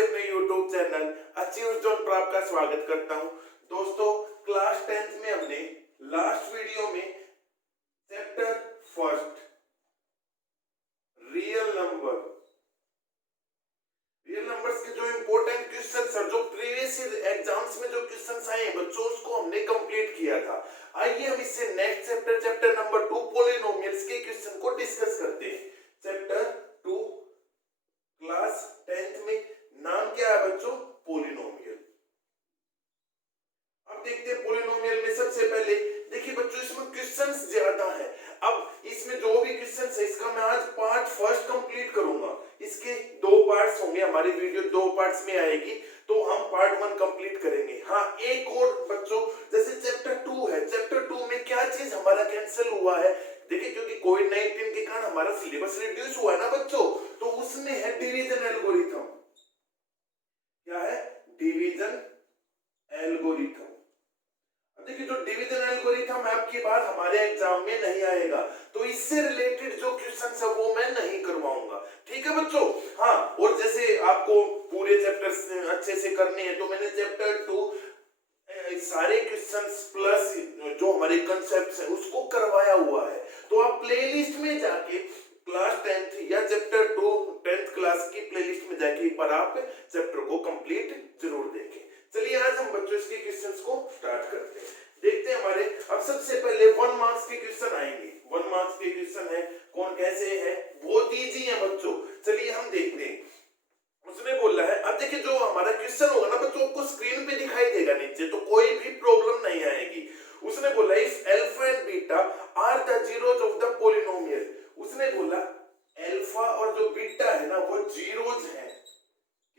से अपने YouTube channel achieve zone पर आपका स्वागत करता हूं। दोस्तों, क्लास 10th में हमने लास्ट वीडियो में चैप्टर फर्स्ट रियल नंबर्स के जो इंपॉर्टेंट क्वेश्चंस और जो प्रीवियस एग्जाम्स में जो क्वेश्चंस आए हैं बच्चों, उसको हमने कंप्लीट किया था। आइए हम इससे नेक्स्ट चैप्टर नंबर 2 पॉलिनोमियल्स के क्वेश्चन को डिस्कस करते हैं। चैप्टर 2 क्लास 10th में नाम क्या है बच्चों? पॉलिनोमियल। अब देखते हैं पॉलिनोमियल में सबसे पहले देखिए बच्चों, इसमें क्वेश्चंस ज्यादा है। अब इसमें जो भी क्वेश्चंस है इसका मैं आज पार्ट फर्स्ट कंप्लीट करूंगा। इसके दो पार्ट्स होंगे, हमारी वीडियो दो पार्ट्स में आएगी, तो हम पार्ट 1 कंप्लीट करेंगे। हाँ, एक और बच्चों, जैसे चैप्टर 2 है, चैप्टर 2 में क्या चीज हमारा कैंसिल हुआ है? देखिए, क्योंकि कोविड-19 के कारण हमारा सिलेबस रिड्यूस हुआ है ना बच्चों, तो उसमें है डिवीजन एल्गोरिथम। क्या है? Division algorithm. देखिए, जो डिवीजन एल्गोरिथम है आपकी बात हमारे एग्जाम में नहीं आएगा, तो इससे रिलेटेड जो क्वेश्चंस है वो मैं नहीं करवाऊंगा। ठीक है बच्चों? हाँ, और जैसे आपको पूरे चैप्टर अच्छे से करने हैं तो मैंने चैप्टर 2 सारे क्वेश्चंस प्लस जो हमारे कंसेप्ट्स हैं उसको करवाया हुआ है। तो आप प्लेलिस्ट में जाके क्लास 10th या चैप्टर 2 10th क्लास की प्लेलिस्ट में जाके एक बार आप चैप्टर को कंप्लीट जरूर देखें। चलिए आज हम बच्चों इसके क्वेश्चंस को स्टार्ट करते हैं। देखते हैं हमारे अब सबसे पहले 1 मार्क्स के क्वेश्चन आएंगे। 1 मार्क्स के क्वेश्चन है, कौन कैसे है, बहुत इजी है बच्चों। चलिए हम देखते हैं। उसने बोला है, अब देखिए जो हमारा क्वेश्चन होगा ना बच्चों, आपको स्क्रीन पे दिखाई देगा नीचे, तो कोई भी प्रॉब्लम नहीं आएगी। उसने बोला if alpha and beta are the zeros of the polynomial. उसने बोला अल्फा और जो बीटा है ना वो जीरोज हैं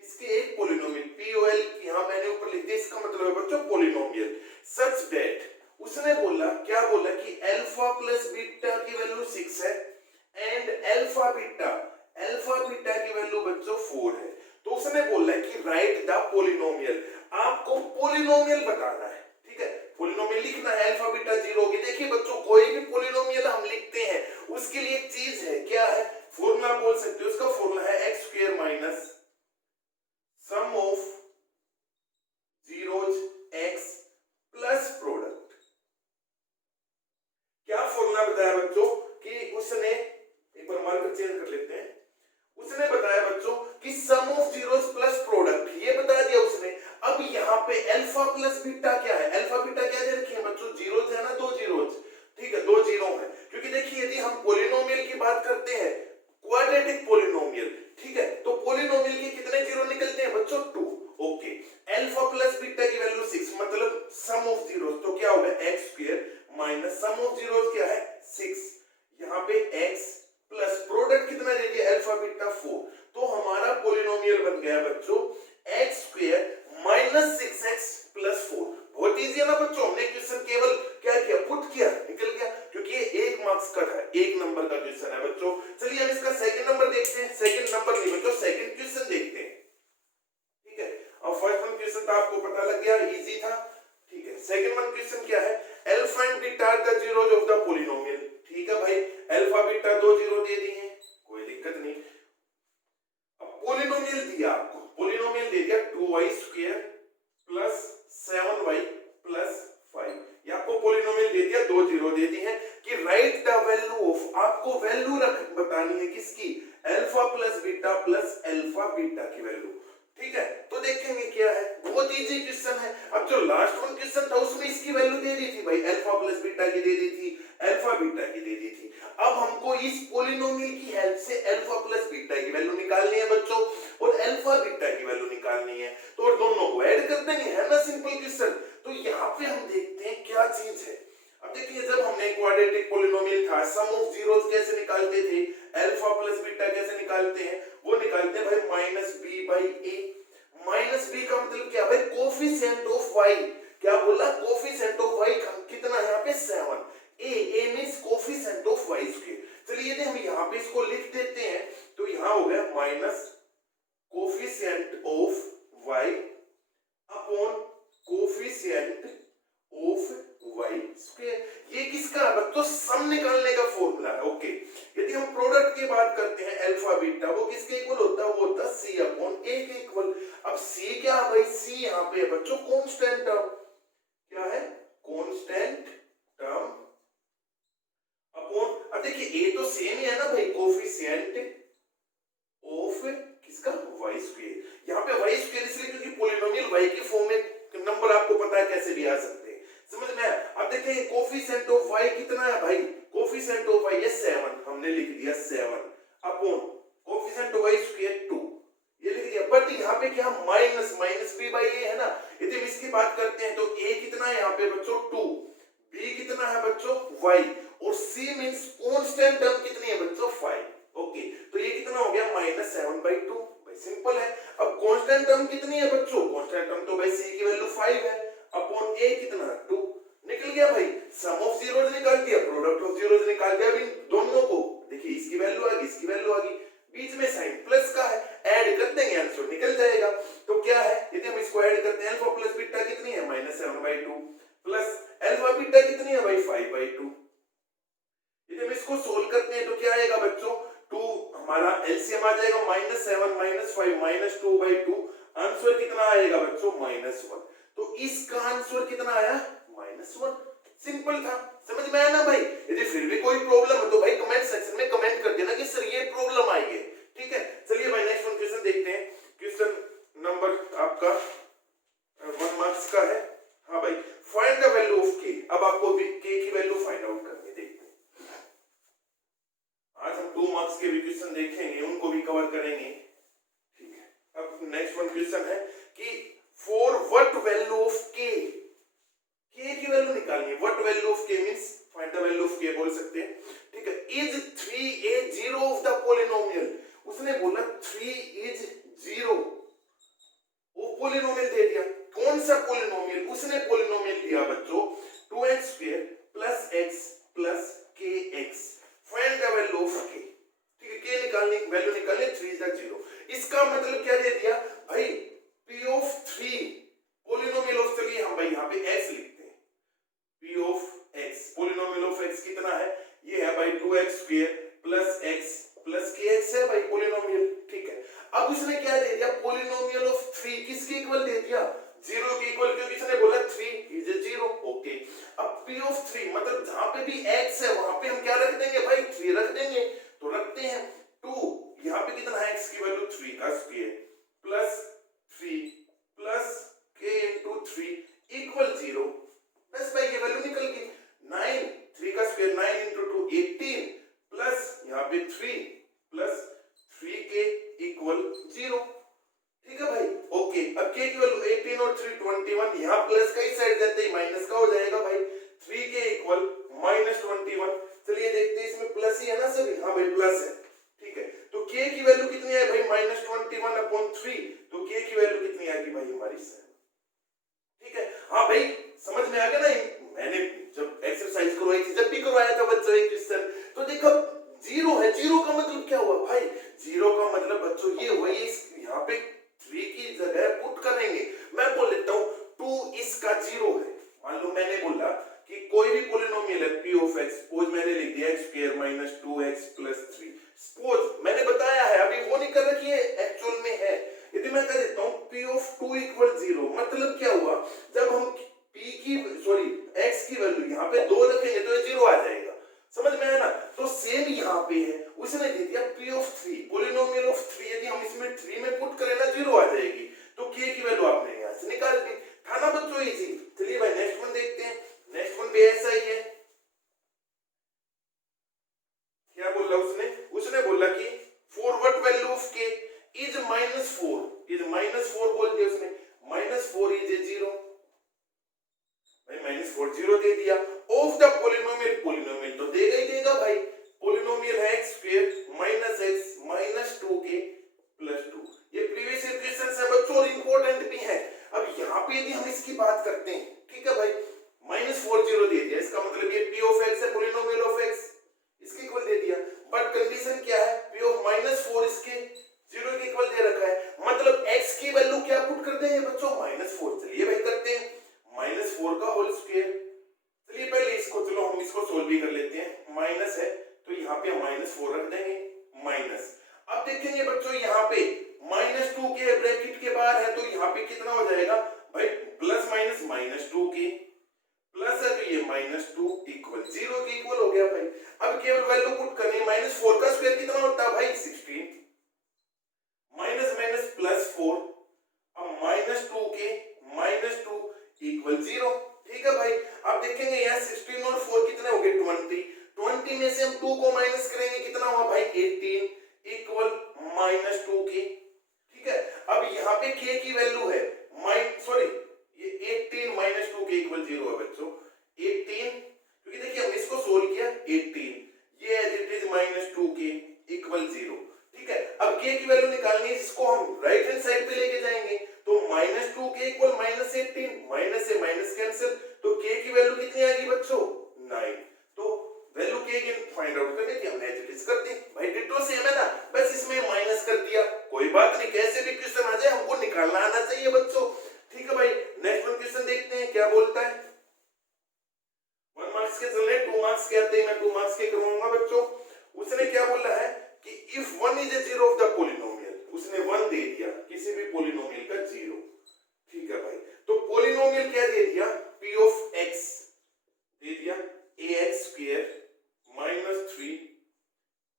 इसके एक पॉलिनोमियल पीओएल की। यहां मैंने ऊपर लिख दिया, इसका मतलब है बच्चों पॉलिनोमियल सच दैट। उसने बोला क्या बोला कि अल्फा प्लस बीटा की वैल्यू 6 है एंड अल्फा बीटा की वैल्यू बच्चों 4 है। तो उसने बोला कि राइट द पॉलिनोमियल। आपको पॉलिनोमियल बताना है, ठीक है? पॉलिनोमियल लिखना है, अल्फा बीटा 0 होगी। देखिए बच्चों, कोई भी पॉलिनोमियल हम लिखते हैं उसके लिए एक चीज है, क्या है? फॉर्मूला बोल सकते हो, उसका फॉर्मूला है x² minus sum of zeros x plus product. क्या फॉर्मूला बताया बच्चों कि उसने, एक बार मार्कर चेंज कर लेते हैं, उसने बताया बच्चों कि सम ऑफ जीरोस प्लस प्रोडक्ट, ये बता दिया उसने। अब यहाँ पे अल्फा प्लस बीटा क्या है? अल्फा बीटा क्या दे रखे हैं बच्चों? जीरोस है ना, 2 जीरोस, ठीक है, 2 जीरो है। क्योंकि देखिए यदि हम पॉलिनोमियल की बात करते हैं, क्वाड्रेटिक पॉलिनोमियल, ठीक है, तो पॉलिनोमियल के कितने जीरो निकलते हैं बच्चों? 2। ओके, अल्फा प्लस बीटा की वैल्यू 6, मतलब सम ऑफ जीरोस, तो क्या होगा? x² minus sum of zeros क्या है? 6। यहाँ पे x प्लस प्रोडक्ट कितना दे दिया? Alpha beta 4। तो हमारा पॉलिनोमियल बन गया बच्चों x² माइनस 6x प्लस 4। बहुत इजी है ना बच्चों? हमने क्वेश्चन केवल क्या किया? पुट किया, निकल गया, क्योंकि ये 1 मार्क्स का है, 1 नंबर का क्वेश्चन है बच्चों। चलिए हम इसका सेकंड नंबर देखते हैं। सेकंड नंबर नहीं बच्चों, सेकंड क्वेश्चन देखते हैं, ठीक है? अब फर्स्ट वन क्वेश्चन तो आपको पता लग गया, इजी था, ठीक है? सेकंड वन क्वेश्चन क्या है? Alpha and beta are the zeros of the polynomial. ठीक है भाई, अल्फा बीटा 2 जीरो दे दिए हैं, कोई दिक्कत नहीं। अब पॉलिनोमियल दिया आपको, पॉलिनोमियल दे दिया 2y² प्लस 7y प्लस 5। ये आपको पॉलिनोमियल दे दिया, 2 जीरो दे दी है कि राइट द वैल्यू ऑफ, आपको वैल्यू बतानी है किसकी? Alpha plus beta plus alpha beta की वैल्यू, ठीक है? तो देखेंगे क्या है, बहुत इजी क्वेश्चन है। अब जो लास्ट वन क्वेश्चन था उसमें इसकी वैल्यू दे दी थी भाई, अल्फा प्लस बीटा की दे दी थी, अल्फा बीटा की दे दी थी। अब हमको इस पॉलिनोमियल की हेल्प से अल्फा प्लस बीटा की वैल्यू निकालनी है बच्चों, और अल्फा बीटा की वैल्यू निकालनी है, तो और दोनों को ऐड कर देंगे, है ना? Simple question. तो यहाँ पे हम देखते हैं क्या चीज है। अब देखिए, जब हमने क्वाड्रेटिक पॉलिनोमियल था, सम ऑफ जीरोस कैसे निकालते थे, अल्फा प्लस बीटा कैसे निकालते हैं? वो निकालते हैं भाई minus B by A. Minus B का मतलब क्या भाई? Coefficient of y। क्या बोला? कोफिशिएंट ऑफ y कितना है यहाँ पे? 7। ए मींस कोफिशिएंट ऑफ y²। चलिए यदि हम यहाँ पे इसको लिख देते हैं तो यहाँ हो गया minus coefficient of y upon coefficient of y²। ये किसका है बच्चों? सम निकालने का फॉर्मूला है। ओके, यदि हम प्रोडक्ट की बात करते हैं अल्फा बीटा, वो किसके इक्वल होता है? वो होता है c अपॉन a के इक्वल। अब सी क्या है भाई, सी यहाँ पे है बच्चों कांस्टेंट टर्म, क्या है कांस्टेंट टर्म अपॉन, अब देखिए ए तो सेम ही है ना भाई, कोफिशिएंट ऑफ किसका y स्क्वायर, यहाँ पे y स्क्वायर इसलिए क्योंकि पॉलिनोमियल y के फॉर्म में नंबर आपको पता है कैसे भी आ सकते हैं, समझ में आया। अब देखिए कोफिशिएंट ऑफ y कितना है भाई, कोफिशिएंट ऑफ y है 7, हमने लिख दिया 7 upon coefficient of y square 2, ये लिख दिया। बट यहाँ पे क्या minus minus b by a है ना, यदि हम इसकी बात करते हैं तो a कितना है यहाँ पे बच्चों 2, b कितना है बच्चों y, और c मींस कांस्टेंट टर्म कितनी है बच्चों 5। ओके तो ये कितना हो गया -7/2, भाई सिंपल है। अब कांस्टेंट टर्म कितनी है बच्चों, कांस्टेंट टर्म तो भाई c की वैल्यू 5 है अपॉन a कितना 2, निकल गया भाई, सम ऑफ जीरोस निकाल दिया, प्रोडक्ट ऑफ जीरोस निकाल दिया। अभी दोनों को देखिए, इसकी वैल्यू आ गई, इसकी वैल्यू आ गई, बीच में साइन प्लस का है, ऐड कर देंगे आंसर निकल जाएगा। तो क्या है, यदि हम इसको ऐड करते हैं अल्फा प्लस बीटा कितनी है -7/2 प्लस अल्फा बीटा कितनी है भाई 5/2, यदि हम इसको सोल्व करते हैं तो क्या आएगा बच्चों 2, हमारा एलसीएम आ जाएगा -7 -5 -2/2, आंसर कितना आएगा बच्चों -1। तो इसका आंसर कितना आया -1, सिंपल था, समझ में आया ना भाई। यदि फिर भी कोई प्रॉब्लम है तो भाई कमेंट सेक्शन में कमेंट कर देना कि सर ये प्रॉब्लम आई है, ठीक है। चलिए भाई नेक्स्ट वन क्वेश्चन देखते हैं, क्वेश्चन नंबर आपका 1 मार्क्स का है। हाँ भाई, find the value of k, अब आपको k की वैल्यू फाइंड आउट करनी है, देखते हैं। आज हम 2 मार्क्स के भी क्वेश्चन देखेंगे, उनको भी कवर करेंगे, ठीक है। अब नेक्स्ट वन क्वेश्चन है कि for what value of k, k की वैल्यू निकालनी है, what value of k means find the value of k बोल सकते हैं, ठीक है। Is 3a 0 of the polynomial, उसने बोला 3 इज 0, वो पॉलिनोमियल दे दिया, कौन सा पॉलिनोमियल, उसने पॉलिनोमियल दिया बच्चों 2x² + x + kx, find the value of k, ठीक है। k निकालने की वैल्यू निकालनी 3 इज 0, इसका मतलब क्या दे दिया भाई p ऑफ 3 पॉलिनोमियल ऑफ, चलिए हम भाई यहाँ पे x लिखते हैं, p of x polynomial of x कितना है, ये है भाई 2x² + x + kx है भाई पॉलिनोमियल, ठीक है। अब उसने क्या दे दिया, पॉलिनोमियल ऑफ 3 किसके इक्वल दे दिया, 0 के इक्वल, क्योंकि इसने बोला 3 इज 0, ओके। अब p ऑफ 3 मतलब जहां पे भी x है वहां पे हम क्या रख देंगे भाई 3 रख देंगे, तो रखते हैं 2, यहाँ पे कितना है x की वैल्यू 3 का square plus 3 plus k into 3 equal 0, बस भाई ये वैल्यू निकल गई। 9, 3 का स्क्वायर 9 into 2 18 प्लस यहाँ पे 3 प्लस 3k इक्वल 0, ठीक है भाई, ओके। अब k की वैल्यू 18 और 3 21, यहाँ प्लस का ही साइड जाते ही माइनस का हो जाएगा भाई, 3k इक्वल -21। चलिए देखते हैं इसमें प्लस ही है ना सर, हाँ भाई प्लस है, ठीक है। तो k की वैल्यू कितनी है भाई -21/3, तो k की वैल्यू कितनी आएगी भाई हमारी 7, ठीक है। हाँ भाई समझ में आ गया ना, मैंने जब एक्सरसाइज करवाई थी, जब भी करवाया था बच्चों एक क्वेश्चन, तो देखो 0 है, 0 का मतलब क्या हुआ भाई, 0 का मतलब बच्चों ये हुआ, ये यहाँ पे 3 की जगह पुट करेंगे, मैं बोल देता हूँ 2 इसका 0 है। मान लो मैंने बोला कि कोई भी पॉलिनोमियल है p ऑफ x, सपोज मैंने लिख दिया x² - 2x + 3, सपोज मैंने बताया है, अभी वो नहीं कर रखी है, एक्चुअल में है। यदि मैं कह देता हूँ p ऑफ 2 = 0, मतलब क्या हुआ, जब हम x की वैल्यू यहाँ पे 2 रखेंगे तो ये 0 आ जाएगा, समझ में आया ना। तो सेम यहाँ पे है, उसने दे दिया p ऑफ 3 पॉलिनोमियल ऑफ 3, यदि हम इसमें 3 में पुट करें ना 0 आ जाएगी, तो k की वैल्यू आपने यहाँ से निकाल दी, था ना बच्चों इजी। चलिए भाई नेक्स्ट वन देखते हैं, नेक्स्ट वन भी ऐसा ही है, क्या बोला उसने बोला कि for what value of k is -4 बोल दिया उसने, -4 इज 0 भाई, -4 0 दे दिया, ऑफ द पॉलिनोमियल तो देगा ही देगा भाई, पॉलिनोमियल है x² - x - 2k + 2, ये प्रीवियस ईयर क्वेश्चंस है बच्चों और इंपॉर्टेंट भी है। अब यहाँ पे यदि हम इसकी बात करते हैं, ठीक है भाई, -4 0 दे दिया, इसका मतलब ये p ऑफ x है पॉलिनोमियल ऑफ x, इसके इक्वल दे दिया, बट कंडीशन क्या है, p ऑफ -4 इसके 0 के इक्वल दे रखा है, मतलब x की वैल्यू क्या पुट कर देंगे बच्चों -4। चलिए भाई करते हैं, -4 का होल स्क्वायर, चलिए पहले इसको, चलो हम इसको सोल्व भी कर लेते हैं, माइनस है तो यहाँ पे -4 रख देंगे माइनस। अब देखेंगे बच्चों यहाँ पे -2 के ब्रैकेट के बाहर है तो यहाँ पे कितना हो जाएगा भाई, प्लस माइनस -2k प्लस है तो ये -2 इक्वल 0 के इक्वल हो गया भाई। अब केवल वैल्यू पुट करनी है, -4 का स्क्वायर कितना होता है भाई 16, माइनस माइनस +4, अब -2k -2 इक्वल 0। ठीक है भाई, अब देखेंगे यहाँ 16 और 4 कितने हो गए 20 में से हम 2 को माइनस करेंगे कितना हुआ भाई 18 इक्वल -2k। ठीक है, अब यहाँ पे k की वैल्यू है ये 18 -2k इक्वल 0 है बच्चों, 18 क्योंकि देखिए हम इसको सोल्व किया 18, ये as it is -2k equal 0। ठीक है, अब k की वैल्यू निकालनी है, इसको हम राइट हैंड साइड पे लेके जाएंगे तो -2k इक्वल -18, माइनस से माइनस कैंसिल, तो k की वैल्यू कितनी आएगी बच्चों 9। तो वैल्यू k की फाइंड आउट करनी थी, हमने एज इट इज कर दी भाई, डिटो सेम है ना, बस इसमें माइनस कर दिया, कोई बात नहीं, कैसे भी क्वेश्चन आ जाए हमको निकालना आना चाहिए बच्चों। ठीक है भाई, नेक्स्ट वन क्वेश्चन देखते हैं क्या बोलता है। 1 मार्क्स के चल रहे, 2 मार्क्स के आते हैं, मैं 2 मार्क्स के करवाऊंगा बच्चों। उसने क्या बोला है कि if 1 is a zero of the polynomial, उसने 1 दे दिया किसी भी पोलिनोमियल का 0। ठीक है भाई, तो पोलिनोमियल क्या दे दिया p ऑफ x दे दिया ax स्क्वायर -3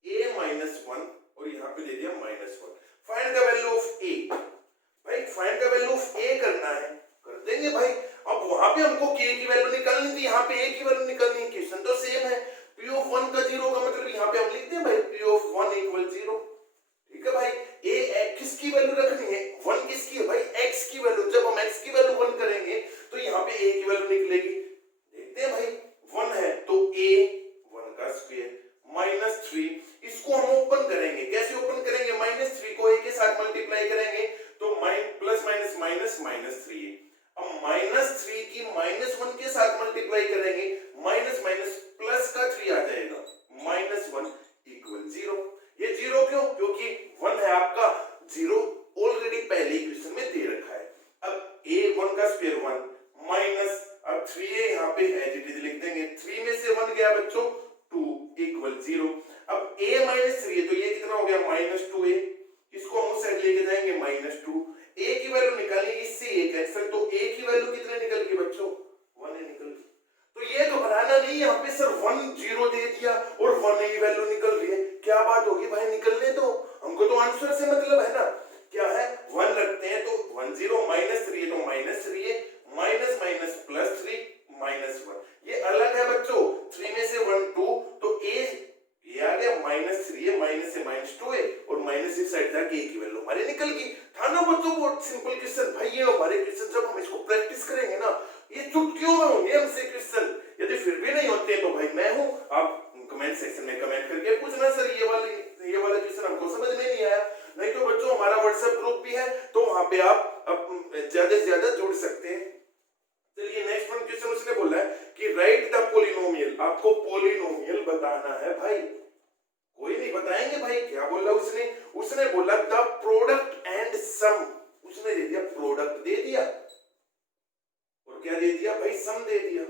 a -1 और यहाँ पे दे दिया -1। Find the value of a, भाई find the value of a करना है, कर देंगे भाई। अब वहां पे हमको k की वैल्यू निकालनी थी, यहाँ पे a की वैल्यू निकालनी है, क्वेश्चन तो सेम है। p ऑफ 1 का 0 का मतलब यहाँ पे हम लिखते हैं भाई p ऑफ 1 इक्वल 0। ठीक है भाई, a किसकी वैल्यू रखनी है 1 किसकी है भाई x की वैल्यू, जब हम x की वैल्यू 1 करेंगे तो यहाँ पे a की वैल्यू निकलेगी, देखते हैं भाई 1 है तो a 1 का स्क्वायर -3, इसको हम ओपन करेंगे, कैसे ओपन करेंगे -3 को a के साथ मल्टीप्लाई करेंगे तो प्लस माइनस माइनस -3, अब -3 की -1 के साथ मल्टीप्लाई करेंगे, माइनस माइनस प्लस का 3 आ जाएगा, -1 इक्वल 0। ये 0 क्यों, क्योंकि 1 है आपका, 0 ऑलरेडी पहले ही क्वेश्चन में दे रखा है। अब a 1 का स्क्वायर 1 माइनस, अब 3a यहाँ पे एज इट इज लिख देंगे, 3 में से 1 गया बच्चों 2 इक्वल 0। अब a -3 है तो ये कितना हो गया -2a, इसको हम उस साइड लेके जाएंगे -2, a की वैल्यू निकालनी, इससे a कैंसिल, तो a की वैल्यू कितने निकल गई बच्चों 1 ही निकल गई। तो ये घबराना नहीं, यहाँ पे सर 1 0 दे दिया और 1 की वैल्यू निकल रही है, क्या बात होगी भाई, निकलने दो, हमको तो आंसर से मतलब है ना, क्या है 1 रखते हैं तो 1 0 -3 तो -3 माइनस माइनस +3 -1, ये अलग है बच्चों, 3 में से 1 2 तो a ये आ गया -3 माइनस से -2 और माइनस इस साइड जाके a की वैल्यू हमारे निकल गई। था ना बच्चों बहुत सिंपल क्वेश्चन भाई, ये हमारे क्वेश्चन जब हम इसको प्रैक्टिस करेंगे ना, ये चुटकियों में होंगे हमसे क्वेश्चन, यदि फिर भी नहीं होते तो भाई मैं हूं, आप कमेंट सेक्शन में कमेंट करके पूछना सर ये वाला क्वेश्चन हमको समझ में नहीं आया, नहीं तो बच्चों हमारा व्हाट्सएप ग्रुप भी है तो वहां पे आप ज्यादा से ज्यादा जुड़ सकते हैं। चलिए नेक्स्ट वन क्वेश्चन उसने बोला है कि राइट द पोलिनोमियल, आपको पोलिनोमियल बताना है भाई, कोई नहीं बताएंगे भाई, क्या बोला उसने बोला द प्रोडक्ट एंड सम, उसने दे दिया प्रोडक्ट दे दिया और क्या दे दिया भाई सम दे दिया।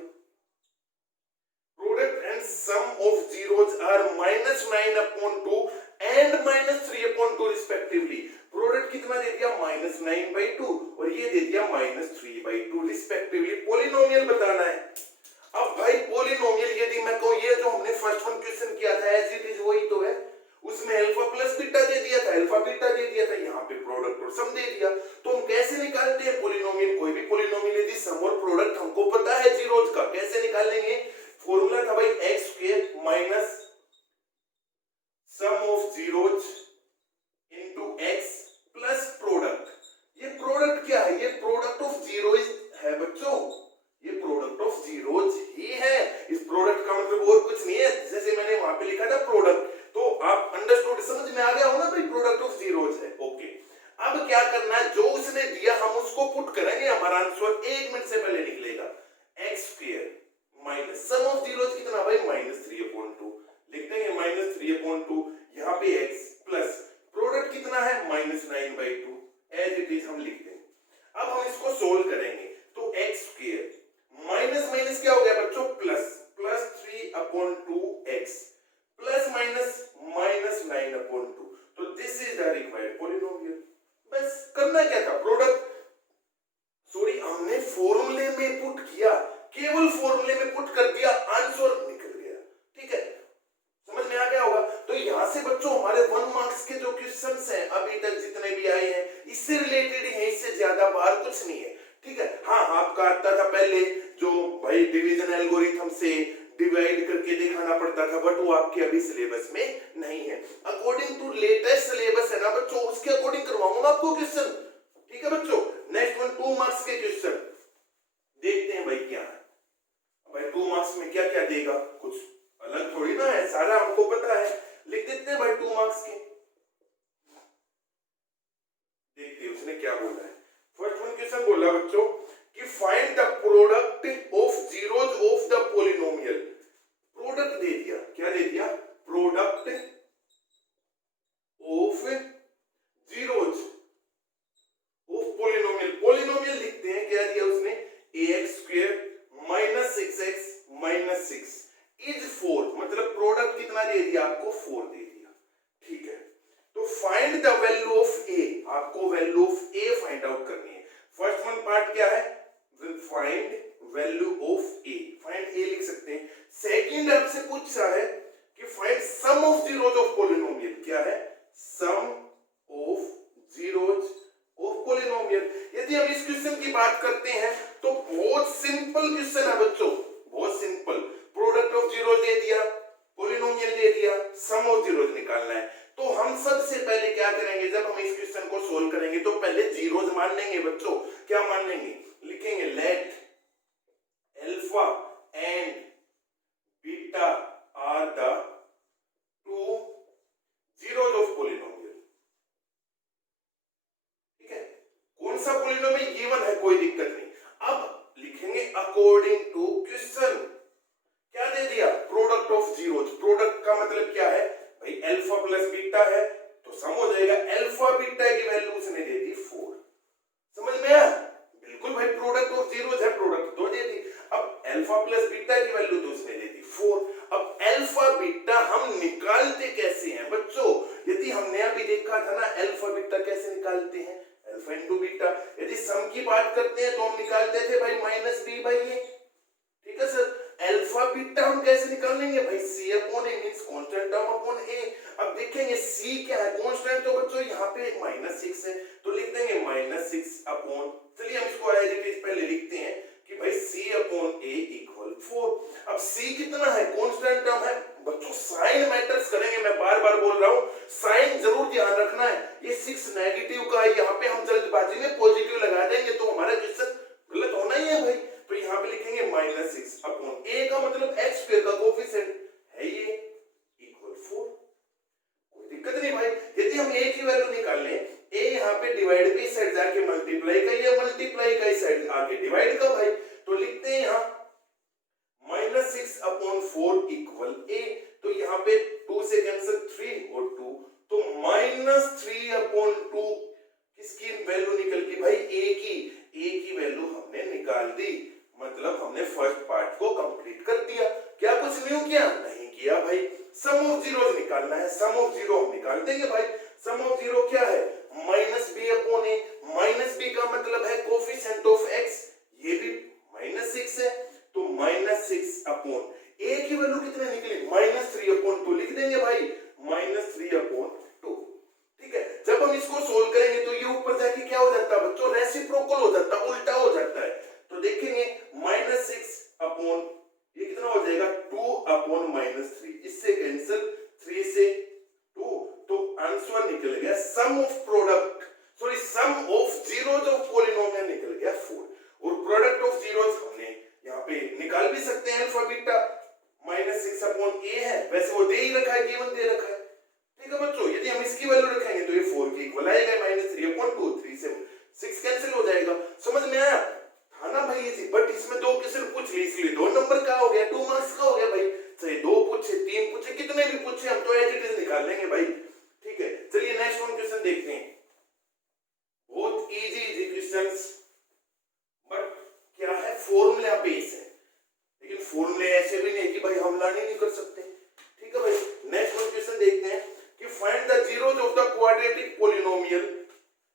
Product and sum of zeros are -9/2 and -3/2 respectively. Product कितना दे दिया -9/2 और ये दे दिया -3/2 रिस्पेक्टिवली। पोलिनोमियल बताना है। अब भाई पोलिनोमियल यदि मैं कहूं, ये जो हमने फर्स्ट वन क्वेश्चन किया था एज इट इज वही तो है, उसमें अल्फा प्लस बीटा दे दिया था, अल्फा बीटा दे दिया था, यहाँ पे प्रोडक्ट और सम दे दिया, तो हम कैसे निकालते हैं पोलिनोमियल, कोई भी पोलिनोमियल यदि सम और प्रोडक्ट हमको पता है जीरोस का, कैसे निकालेंगे, फॉर्मूला था भाई x square minus sum of zeros into x plus product. ये प्रोडक्ट क्या है, ये प्रोडक्ट ऑफ जीरोस है बच्चों, ये प्रोडक्ट ऑफ जीरोस ही है, इस प्रोडक्ट का मतलब और कुछ नहीं है, जैसे मैंने वहां पे लिखा था प्रोडक्ट, तो आप अंडरस्टूड, समझ में आ गया हो ना भाई, प्रोडक्ट ऑफ जीरोस है। ओके, अब क्या करना है, जो उसने दिया हम उसको पुट करेंगे, हमारा आंसर 1 मिनट से पहले निकलेगा, x square minus sum of zeros कितना भाई -3/2, लिख देंगे -3/2, यहाँ पे x प्लस प्रोडक्ट कितना है -9/2, एज इट इज हम लिख देंगे। अब हम इसको सोल्व करेंगे तो x स्क्वायर माइनस माइनस क्या हो गया बच्चों प्लस 3/2x प्लस माइनस -9/2, तो this is the required polynomial. बस माइनस करना क्या था, प्रोडक्ट सॉरी हमने फॉर्मूले में पुट किया, केवल फॉर्मूले में पुट कर दिया, आंसर निकल गया। ठीक है, समझ में आ गया होगा। तो यहां से बच्चों हमारे 1 मार्क्स के जो क्वेश्चंस हैं अभी तक जितने भी आए हैं इससे रिलेटेड ही है, इससे ज्यादा बाहर कुछ नहीं है। ठीक है, हाँ आपका आता था पहले जो भाई डिवीजन एल्गोरिथम से डिवाइड करके दिखाना पड़ता था, बट वो आपके अभी सिलेबस में नहीं है। अकॉर्डिंग टू लेटेस्ट सिलेबस है ना बच्चों, उसके अकॉर्डिंग करवाऊंगा आपको क्वेश्चन। ठीक है बच्चों, नेक्स्ट वन 2 मार्क्स के क्वेश्चन देखते हैं भाई क्या है। भाई 2 मार्क्स में क्या क्या देगा, कुछ अलग थोड़ी ना है, सारा हमको पता है, लिख देते हैं भाई 2 मार्क्स के। देखते हैं उसने क्या बोला है। फर्स्ट वन क्वेश्चन बोला बच्चों कि find the product of zeros of the polynomial. Product दे दिया, क्या दे दिया, product of zeros of polynomial. Polynomial लिखते हैं, क्या दिया उसने, ax square minus 6x minus 6 is 4, मतलब प्रोडक्ट कितना दे दिया आपको, 4 दे दिया। ठीक है, तो find the value of a, आपको value of a find out करनी है। फर्स्ट वन पार्ट क्या है, find value of a, find a लिख सकते हैं। सेकंड आपसे पूछा है कि find sum of zeros of polynomial, क्या है, sum of zeros of polynomial. यदि हम इस क्वेश्चन की बात करते हैं तो बहुत सिंपल क्वेश्चन है बच्चों, बहुत सिंपल। प्रोडक्ट ऑफ जीरोज दे दिया, पॉलिनोमियल दे दिया, सम ऑफ जीरोज निकालना है। तो हम सबसे पहले क्या करेंगे, जब हम इस क्वेश्चन को सोल्व करेंगे तो पहले जीरोज मान लेंगे बच्चों। क्या मान लेंगे, लिखेंगे let alpha and beta are the two zeros of polynomial. ठीक है, कौन सा पॉलिनोमियल गिवन है, कोई दिक्कत नहीं। अब लिखेंगे अकॉर्डिंग टू क्वेश्चन, क्या दे दिया, प्रोडक्ट ऑफ जीरोज। प्रोडक्ट का मतलब क्या है भाई, अल्फा प्लस बीटा है तो सम हो जाएगा, अल्फा बीटा की वैल्यू उसने दे दी 4। समझ में आया, बिल्कुल भाई, प्रोडक्ट ऑफ जीरोज है, प्रोडक्ट तो दे दी। अब अल्फा प्लस बीटा की वैल्यू तो उसने दे दी 4। अब अल्फा बीटा हम निकालते कैसे हैं बच्चों, यदि हमने अभी देखा था ना अल्फा बीटा कैसे निकालते हैं, अल्फा इनटू बीटा। यदि सम की बात करते हैं तो हम निकालते थे भाई माइनस बी बाई ए। ठीक है सर, अल्फा बीटा हम कैसे निकाल लेंगे भाई, c upon a means constant term upon a। अब देखेंगे c क्या है, कांस्टेंट तो बच्चों यहाँ पे -6 है तो लिख देंगे -6 अपॉन, चलिए हम इसको एज इट इज पहले लिखते हैं कि भाई c अपॉन a इक्वल 4। अब c कितना है, कांस्टेंट टर्म है बच्चों, साइन मैटर्स करेंगे, मैं बार-बार बोल रहा हूं, साइन जरूर ध्यान रखना है। ये 6 नेगेटिव का है, यहाँ पे हम जल्दबाजी में पॉजिटिव लगा देंगे तो हमारा क्वेश्चन गलत होना ही है भाई। तो यहाँ पे लिखेंगे -6 अपॉन a का मतलब x स्क्वायर का कोएफिशिएंट है ये इक्वल 4। कोई दिक्कत नहीं भाई, यदि हम a की वैल्यू निकाल लें, a यहाँ पे डिवाइड के इस साइड जाके मल्टीप्लाई का, ये मल्टीप्लाई का इस साइड आके डिवाइड का भाई, तो लिखते हैं यहाँ -6 अपॉन 4 इक्वल a। तो यहाँ पे 2 से कैंसिल 3 और 2, तो -3 अपॉन 2 किसकी वैल्यू निकल गई भाई, a की वैल्यू हमने निकाल दी, मतलब हमने फर्स्ट पार्ट को कंप्लीट कर दिया। क्या कुछ न्यू किया, नहीं किया भाई। सम ऑफ जीरोज निकालना है, सम ऑफ जीरो हम निकाल देंगे भाई। सम ऑफ जीरो क्या है, -b अपॉन a, -b का मतलब है कोएफिशिएंट ऑफ x, ये भी -6 है तो -6 अपॉन a की वैल्यू कितने निकली, -3 अपॉन 2 लिख देंगे भाई, -3 अपॉन 2। ठीक है, जब हम इसको सोल्व करेंगे तो ये ऊपर जाके क्या हो जाता है बच्चों, रेसिप्रोकल हो जाता है, उल्टा हो जाता है। तो देखेंगे -6 अपॉन ये कितना हो जाएगा, 2 अपॉन -3, इससे कैंसिल 3 से 2, तो आंसर निकल गया sum of product, sorry sum of zeros of polynomial निकल गया 4। और प्रोडक्ट ऑफ जीरोज हमने यहाँ पे निकाल भी सकते हैं, अल्फा बीटा -6 अपॉन a है, वैसे वो दे ही रखा है, गिवन दे रखा है। ठीक है बच्चों, यदि हम इसकी वैल्यू रखेंगे तो ये 4 के इक्वल आएगा, -3 अपॉन 2, 3 से 6 कैंसिल हो जाएगा। समझ में आया था ना भाई इजी, बट इसमें 2 क्वेश्चन पूछ लिए इसलिए 2 नंबर का हो गया, 2 मार्क्स का हो गया भाई। चाहे 2 पूछे 3 पूछे कितने भी पूछे हम तो एज इट इज निकाल लेंगे भाई। ठीक है, चलिए नेक्स्ट वन क्वेश्चन देखते हैं। बहुत इजी क्वेश्चंस, बट क्या है फॉर्मूला बेस है, लेकिन फॉर्मूले ऐसे भी नहीं कि भाई हम लर्न ही नहीं कर सकते। ठीक है भाई, नेक्स्ट वन क्वेश्चन देखते हैं कि find the zeros of the quadratic polynomial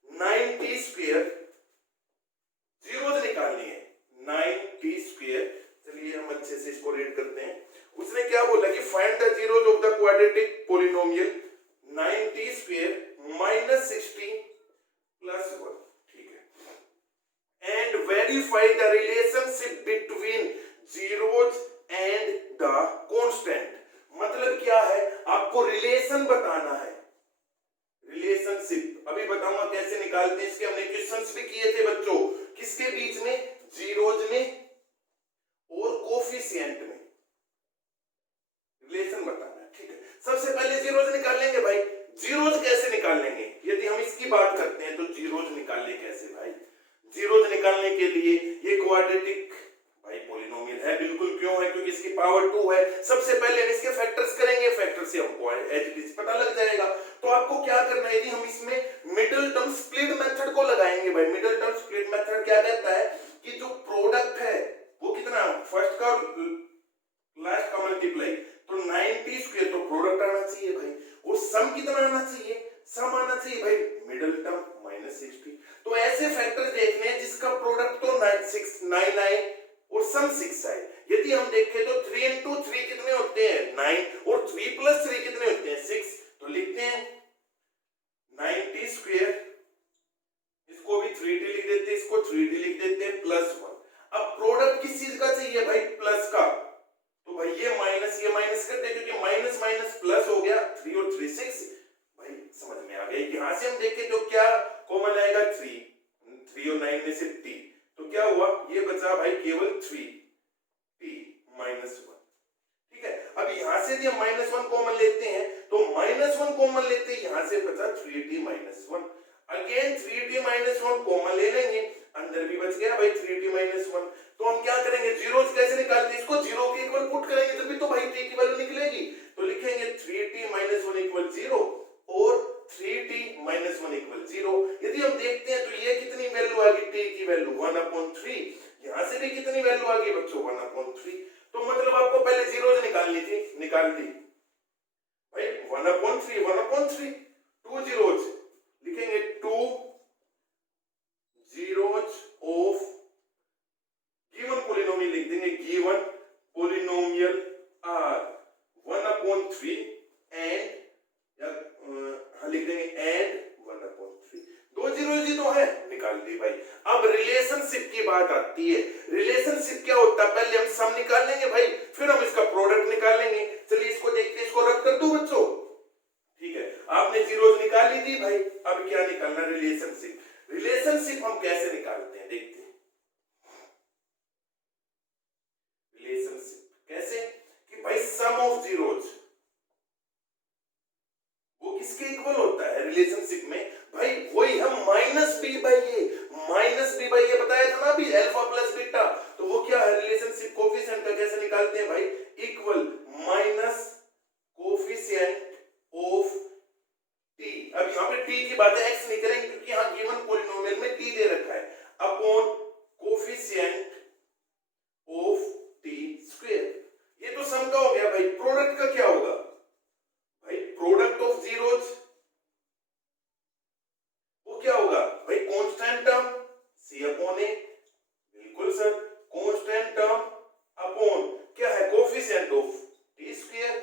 9 identify the relationship between zeros and the constant. मतलब क्या है, आपको रिलेशन बताना है, रिलेशनशिप अभी बताऊंगा कैसे निकालते हैं इसके, हमने क्वेश्चंस भी किए थे बच्चों, किसके बीच में, जीरोज में और कोफिशिएंट में रिलेशन बताना है। ठीक है, सबसे पहले जीरोज निकाल लेंगे भाई। जीरोज कैसे निकाल लेंगे, यदि हम इसकी बात करते हैं तो जीरोज निकालने कैसे भाई, जीरोज निकालने के लिए ये क्वाड्रेटिक भाई पॉलिनोमियल है, बिल्कुल क्यों है, क्योंकि इसकी पावर 2 है। सबसे पहले हम इसके फैक्टर्स करेंगे, फैक्टर से हमको एज इट इज पता लग जाएगा। तो आपको क्या करना है, यदि हम इसमें मिडिल टर्म स्प्लिट मेथड को लगाएंगे भाई। मिडिल टर्म स्प्लिट मेथड क्या कहता है कि जो प्रोडक्ट है वो कितना, फर्स्ट का लास्ट का मल्टीप्लाई, तो 90 स्क्वायर, तो प्रोडक्ट आना चाहिए भाई, और सम कितना आना चाहिए, सम आना चाहिए भाई मिडिल टर्म -60। तो ऐसे फैक्टर देखने हैं जिसका प्रोडक्ट तो 9 आए और सम 6 आए। यदि हम देखें तो 3 into 3 कितने होते हैं, 9, और 3 plus 3 कितने होते हैं, 6। तो लिखते हैं 90 स्क्वायर, इसको भी 3d लिख देते हैं, इसको 3d लिख देते हैं, +1। अब प्रोडक्ट किस चीज का चाहिए भाई, प्लस का, तो भाई ये माइनस करते हैं, क्योंकि माइनस माइनस प्लस हो गया, 3 और 3 6 भाई, समझ में आ गया। यहां से हम देखें तो क्या कॉमन आएगा, 3 और 9 में से t, तो क्या हुआ, ये बचा भाई केवल 3t -1। ठीक है, अब यहां से यदि हम -1 कॉमन लेते हैं तो -1 कॉमन लेते हैं, यहां से बचा 3t -1। अगेन 3t -1 कॉमन ले लेंगे, अंदर भी बच गया भाई 3t -1। तो हम क्या करेंगे, जीरोस कैसे निकालते हैं, इसको जीरो के इक्वल पुट करेंगे तभी तो भाई t की वैल्यू निकलेगी। तो लिखेंगे 3t -1 = 0 और 3t -1 = 0। यदि हम देखते हैं तो ये कितनी वैल्यू आ गई, t की वैल्यू 1/3, यहां से भी कितनी वैल्यू आ गई बच्चों, 1/3। तो मतलब आपको पहले जीरोस निकालनी थी, निकाल दी भाई, 1/3 2 जीरोस, लिखेंगे 2 zeros of given polynomial, लिख देंगे given polynomial are 1/3 and लिख देंगे and 1/3। 2 जीरोस ही तो है, निकाल दी भाई। अब रिलेशनशिप की बात आती है, रिलेशनशिप क्या होता है, पहले हम सम निकाल लेंगे भाई, फिर हम इसका प्रोडक्ट निकाल लेंगे। चलिए इसको देखते हैं, इसको रख कर दो बच्चों। ठीक है, आपने जीरोस निकाल ली थी भाई, अब क्या निकालना, रिलेशनशिप। रिलेशनशिप हम कैसे निकालते हैं, देखते हैं। रिलेशनशिप कैसे कि भाई सम ऑफ जीरोस वो किसके इक्वल होता है रिलेशनशिप में भाई, वही हम -b/a बताया था ना अभी, अल्फा प्लस बीटा, तो वो क्या है रिलेशनशिप, कोफिशिएंट का कैसे निकालते हैं भाई, equal minus coefficient of t। अब यहाँ पे t की बात है, x नहीं करेंगे क्योंकि यहाँ गिवन पॉलिनोमियल में t दे रखा है, upon coefficient of t square. ये तो सम का हो गया भाई। प्रोडक्ट का क्या होगा भाई, प्रोडक्ट ऑफ जीरोस वो क्या होगा भाई, कांस्टेंट टर्म c/a, बिल्कुल सर, कांस्टेंट टर्म अपॉन क्या है, कोफिशिएंट ऑफ t स्क्वायर।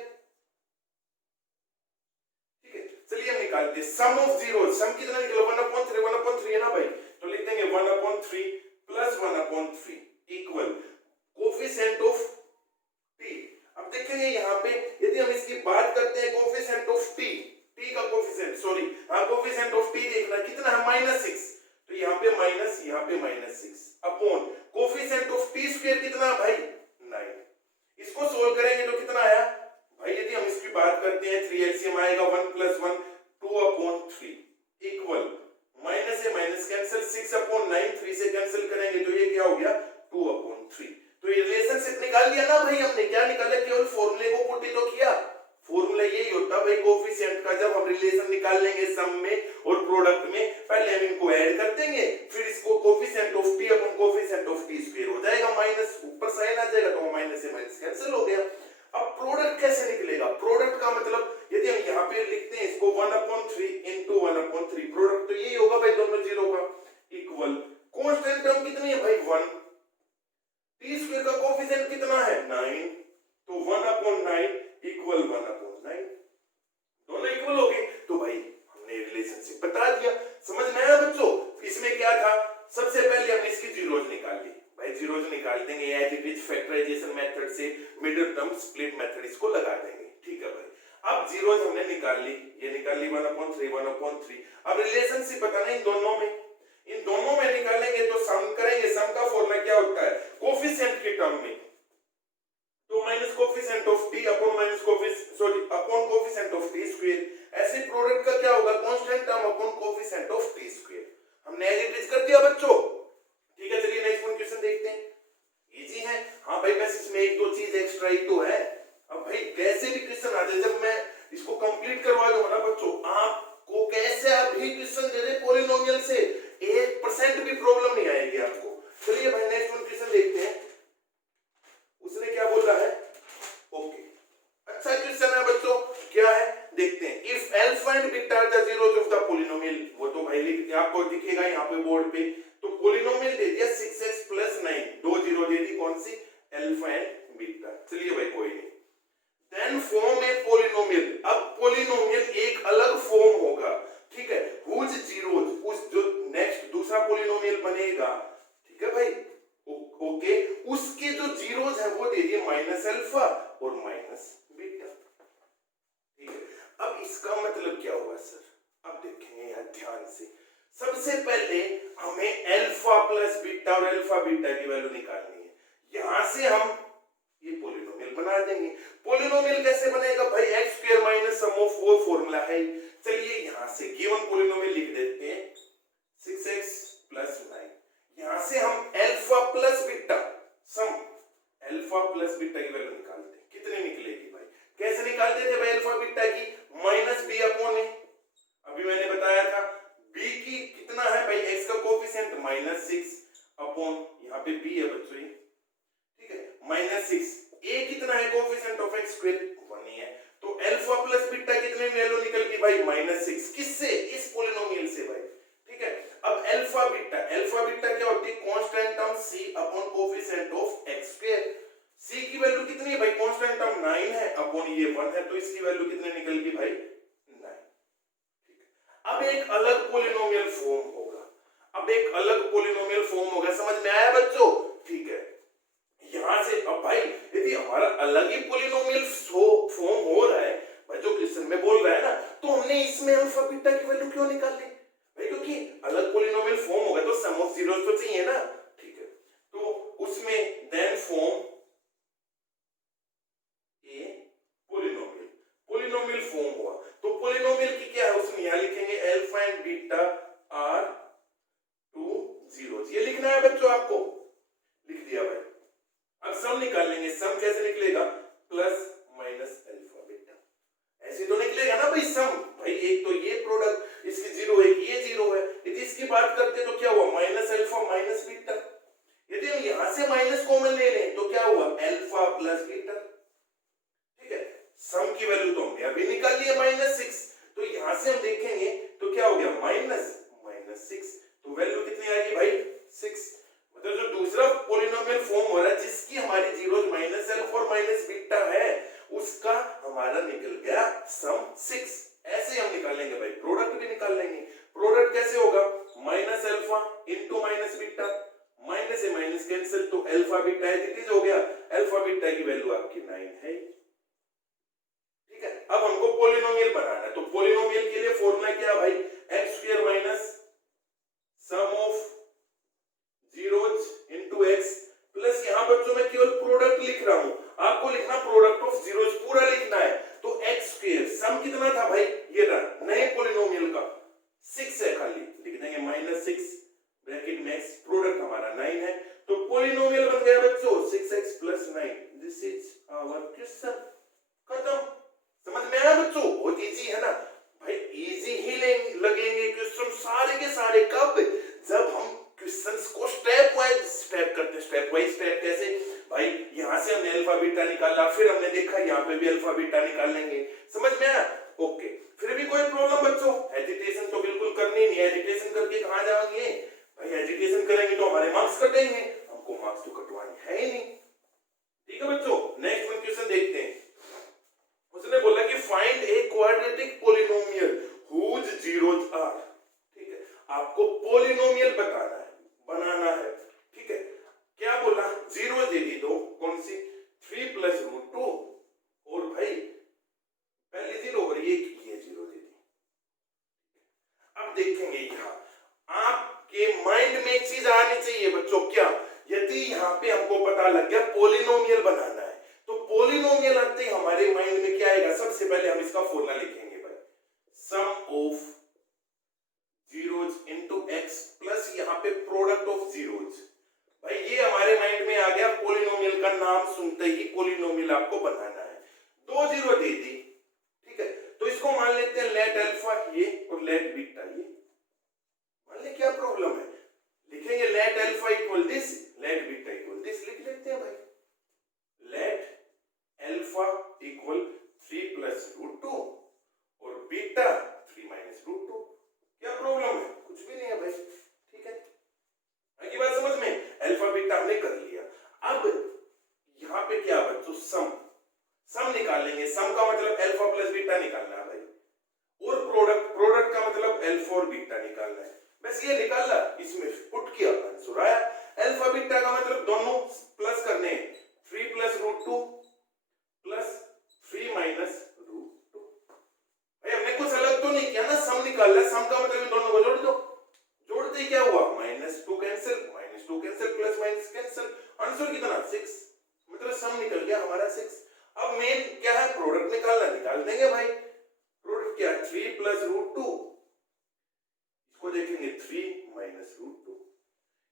चलिए हम निकालते हैं सम ऑफ जीरोस। सम कितना निकला, 1/3 है ना भाई, तो लिख देंगे 1/3 plus 1/3 equal coefficient of t। अब देखेंगे यहाँ पे यदि हम इसकी बात करते हैं कोफिशिएंट ऑफ t का कोफिशिएंट, सॉरी हाँ, कोफिशिएंट ऑफ t देखना कितना है, -6, तो यहाँ पे माइनस, यहाँ पे -6 upon coefficient of t square कितना भाई, 9। इसको सोल्व करेंगे तो कितना आया भाई, यदि हम इसकी बात करते हैं 3 एलसीएम आएगा 1 + 1 2/3 इक्वल माइनस से माइनस कैंसिल, 6/9 3 से कैंसिल करेंगे तो ये क्या हो गया 2/3। तो ये रिलेशनशिप निकाल लिया ना भाई हमने, क्या निकाला, केवल फॉर्मूले को पुट ही तो किया। फॉर्मूला यही होता भाई कोफिशिएंट का, जब हम रिलेशन निकाल लेंगे सम में और प्रोडक्ट में, पहले हम इनको ऐड कर देंगे, फिर इसको coefficient of t upon coefficient of t square हो जाएगा, माइनस ऊपर साइन आ जाएगा, तो माइनस से माइनस कैंसिल हो गया। अब प्रोडक्ट कैसे निकलेगा, प्रोडक्ट का मतलब यदि हम यहाँ पे लिखते हैं इसको 1/3 into 1/3, प्रोडक्ट तो यही होगा भाई दोनों जीरो का, इक्वल कांस्टेंट टर्म कितनी है भाई 1, t स्क्वायर का कोफिशिएंट कितना है 9, तो 1/9 इक्वल 1/9, दोनों इक्वल हो गए। तो भाई हमने रिलेशनशिप बता दिया, निकाल देंगे as it is factorisation method से, मिडिल टर्म स्प्लिट मेथड इसको लगा देंगे। ठीक है भाई, अब जीरोज हमने निकाल ली, ये निकाल ली 1/3 1/3। अब रिलेशनशिप बताना इन दोनों में निकालेंगे तो सम करेंगे। सम का फॉर्मूला क्या होता है कोफिशिएंट के टर्म में, तो minus coefficient of T upon coefficient of T square. ऐसे प्रोडक्ट का क्या होगा constant term upon coefficient of T square. हमने एज इट इज कर दिया बच्चों। ठीक है, चलिए नेक्स्ट वन क्वेश्चन देखते हैं। इजी है। हाँ भाई, बस इसमें एक दो चीज एक्स्ट्रा ही तो है। अब भाई कैसे भी क्वेश्चन आ जाए, जब मैं इसको कंप्लीट करवा दूंगा ना बच्चों, आपको कैसे आप भी क्वेश्चन दे दे पॉलिनोमियल से 1% भी प्रॉब्लम नहीं आएगी आपको। चलिए भाई नेक्स्ट वन क्वेश्चन देखते हैं। उसने क्या बोला है, ओके अच्छा क्वेश्चन है बच्चों, क्या है देखते हैं। If alpha and beta are the zeros of the polynomial, वो तो भाई आपको दिखेगा यहाँ पे बोर्ड पे। तो पॉलिनोमियल दे दिया 6x + 9, दो जीरो दे दी, कौन सी अल्फा एंड बीटा। चलिए भाई कोई नहीं, देन फॉर्म ए पॉलिनोमियल। अब पॉलिनोमियल एक अलग फॉर्म होगा, ठीक है, हुज जीरोस, उस जो नेक्स्ट दूसरा पॉलिनोमियल बनेगा, ठीक है भाई, ओके, उसके जो जीरोस है वो दे दिए -अल्फा और -बीटा। ठीक है, अब इसका मतलब क्या हुआ सर, अब देखेंगे यार ध्यान से। सबसे पहले हमें अल्फा प्लस बीटा और अल्फा बीटा की वैल्यू निकालनी है। यहां से हम ये पॉलिनोमियल बना देंगे। पॉलिनोमियल कैसे बनेगा भाई, x² माइनस सम ऑफ, वो फॉर्मूला है। चलिए यहां से गिवन पॉलिनोमियल लिख देते हैं 6x + 9। यहां से हम अल्फा प्लस बीटा सम, अल्फा प्लस बीटा की वैल्यू निकालते हैं। कितनी निकलेगी भाई, कैसे निकालते थे भाई अल्फा बीटा की, -b/a। अभी मैंने बताया था b की कितना है भाई, x का कोफिशिएंट -6 अपॉन, यहाँ पे b है बच्चों, ठीक है, -6, a कितना है कोफिशिएंट ऑफ x² 1 ही है। तो अल्फा प्लस बीटा कितने वैल्यू निकल गई भाई -6, किससे, इस पॉलिनोमियल से भाई। ठीक है, अब अल्फा बीटा क्या होती है constant term c upon coefficient of x²। c की वैल्यू कितनी है भाई, कांस्टेंट टर्म 9 है अपॉन ये 1 है, तो इसकी वैल्यू कितनी निकल गई भाई 9। ठीक है, अब एक अलग पॉलिनोमियल फॉर्म होगा, समझ में आया बच्चों। ठीक है, यहां से अब भाई यदि हमारा अलग ही पॉलिनोमियल फॉर्म हो रहा है भाई, जो क्वेश्चन में बोल रहा है ना, तो हमने इसमें अल्फा बीटा की वैल्यू क्यों निकाली भाई, क्योंकि अलग पॉलिनोमियल फॉर्म होगा तो सम ऑफ जीरोस तो चाहिए ना। ठीक है, तो उसमें then form a polynomial form हुआ। तो पॉलिनोमियल की क्या है, उसमें यहां लिखेंगे alpha and beta are two zeros, ये लिखना है बच्चों, आपको लिख दिया भाई। अब सम निकालेंगे, सम कैसे निकलेगा, प्लस माइनस अल्फा बीटा, ऐसे तो निकलेगा ना भाई सम। भाई एक तो ये प्रोडक्ट इसकी जीरो है, ये जीरो है, यदि इसकी बात करते तो क्या हुआ -अल्फा -बीटा। यदि हम यहां से माइनस कॉमन ले लें तो क्या हुआ अल्फा प्लस बीटा। ठीक है, सम की वैल्यू तो हमने अभी निकाल ली है -6, तो यहां से हम देखेंगे तो क्या हो गया -6, तो वैल्यू कितनी आएगी भाई 6। मतलब जो दूसरा पॉलिनोमियल फॉर्म हो रहा है जिसकी हमारी जीरोस -अल्फा और -बीटा है, उसका हमारा निकल गया सम 6। ऐसे हम निकालेंगे भाई, प्रोडक्ट भी निकाल लेंगे। प्रोडक्ट कैसे होगा, -अल्फा इंटू -बीटा, माइनस से माइनस कैंसिल, तो अल्फा बीटा एज इट हो गया। अल्फा बीटा की वैल्यू आपकी 9 है। ठीक है, अब हमको पॉलिनोमियल बनाना है, तो पॉलिनोमियल के लिए फॉर्मूला क्या भाई, x² minus sum of zeros into x plus, यहां बच्चों मैं केवल प्रोडक्ट लिख रहा हूं, आपको लिखना प्रोडक्ट ऑफ जीरोस पूरा लिखना है। तो x² सम कितना था भाई, ये रहा नए पॉलिनोमियल का 6 है, खाली लिख देंगे -6 ब्रैकेट में x, प्रोडक्ट हमारा 9 है, तो पॉलिनोमियल बन गया बच्चों 6x + 9। This is our question, खत्म। समझ में आया बच्चों, बहुत इजी है ना भाई, इजी ही लगेंगे क्वेश्चन सारे के सारे। कब, जब हम क्वेश्चंस को स्टेप करते हैं। स्टेप कैसे भाई, यहां से हमने अल्फा बीटा निकाला, फिर हमने देखा यहां पे भी अल्फा बीटा निकाल लेंगे। समझ में आया, ओके। फिर भी कोई प्रॉब्लम बच्चों, एजिटेशन तो बिल्कुल करनी नहीं। एजिटेशन करके कहां जाएंगे भाई, एजिटेशन करेंगे तो हमारे मार्क्स कटेंगे, हमको मार्क्स तो कटवाने है ही नहीं। ठीक है बच्चों, नेक्स्ट वन क्वेश्चन देखते हैं। उसने बोला कि find a quadratic polynomial whose zeros are. ठीक है, आपको पॉलिनोमियल बताना है, बनाना है। ठीक है, क्या बोला, जीरो देखेंगे यहाँ आपके माइंड में एक चीज आनी चाहिए बच्चों, क्या? यदि यहाँ पे हमको पता लग गया पोलिनोमियल बनाना है, तो पोलिनोमियल आते ही हमारे माइंड में क्या आएगा? सबसे पहले हम इसका फॉर्मूला लिखेंगे भाई, sum of zeros into x plus यहाँ पे प्रोडक्ट ऑफ जीरोज। भाई ये हमारे माइंड में आ गया, पोलिनोमियल का नाम सुनते ही पोलिनोमियल आपको बनाना है। 2 जीरो दे दी, ठीक है, तो इसको मान लेते हैं लेट अल्फा ये और लेट बीटा ये। मान ले क्या प्रॉब्लम है, लिखेंगे let alpha equal this, let beta equal this, लिख लेते हैं भाई। Let alpha equal 3 plus root 2 और बीटा 3 माइनस रूट 2। क्या प्रॉब्लम है? कुछ भी नहीं है भाई, ठीक है। आगे बात समझ में, अल्फा बीटा हमने कर लिया। अब यहाँ पे क्या बच्चों, सम निकालेंगे। सम का मतलब अल्फा प्लस बीटा निकालना है भाई, और प्रोडक्ट का मतलब अल्फा और बीटा निकालना है। बस ये निकाला, इसमें पुट किया, आंसर आया। अल्फा बीटा का मतलब दोनों प्लस करने, 3 plus root 2 plus 3 minus root 2। भाई हमने कुछ अलग तो नहीं किया ना, सम निकालना है। सम का मतलब इन दोनों को जोड़ दो, जोड़ते ही क्या हुआ, -2 cancel, -2 cancel, plus minus cancel, answer कितना 6, मतलब सम निकल गया हमारा 6। अब मेन क्या है, प्रोडक्ट निकालना, निकाल देंगे भाई। प्रोडक्ट क्या, 3 प्लस रूट 2, इसको देखेंगे 3 माइनस रूट 2।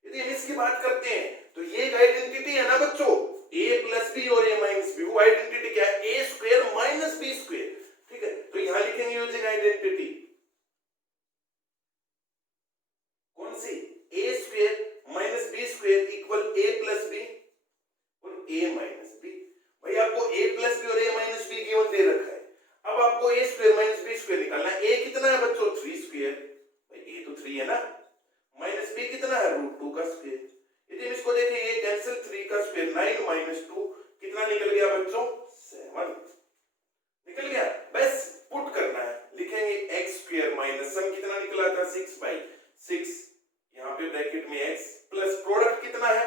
यदि हम इसकी बात करते हैं तो ये एक आइडेंटिटी है ना बच्चों, a प्लस बी और a माइनस बी। वो आइडेंटिटी क्या है, a square minus B square, ठीक है। तो यहां लिखेंगे यूजिंग आइडेंटिटी कौन सी, a square minus B square equal a plus B और a माइनस बी। भाई आपको a प्लस बी और a माइनस बी गिवन दे रखा है। अब आपको a square minus B square निकालना है। a कितना है बच्चों, 3 स्क्वायर, भाई a तो 3 है ना, माइनस b कितना है, रूट 2 का स्क्वायर। यदि हम इसको देखें, ये कैंसिल, 3 का स्क्वायर 9 माइनस 2 कितना निकल गया बच्चों, 7 निकल गया। बस पुट करना है, लिखेंगे x स्क्वायर माइनस सम कितना निकला था, 6/6, यहाँ पे ब्रैकेट में x प्लस प्रोडक्ट कितना है,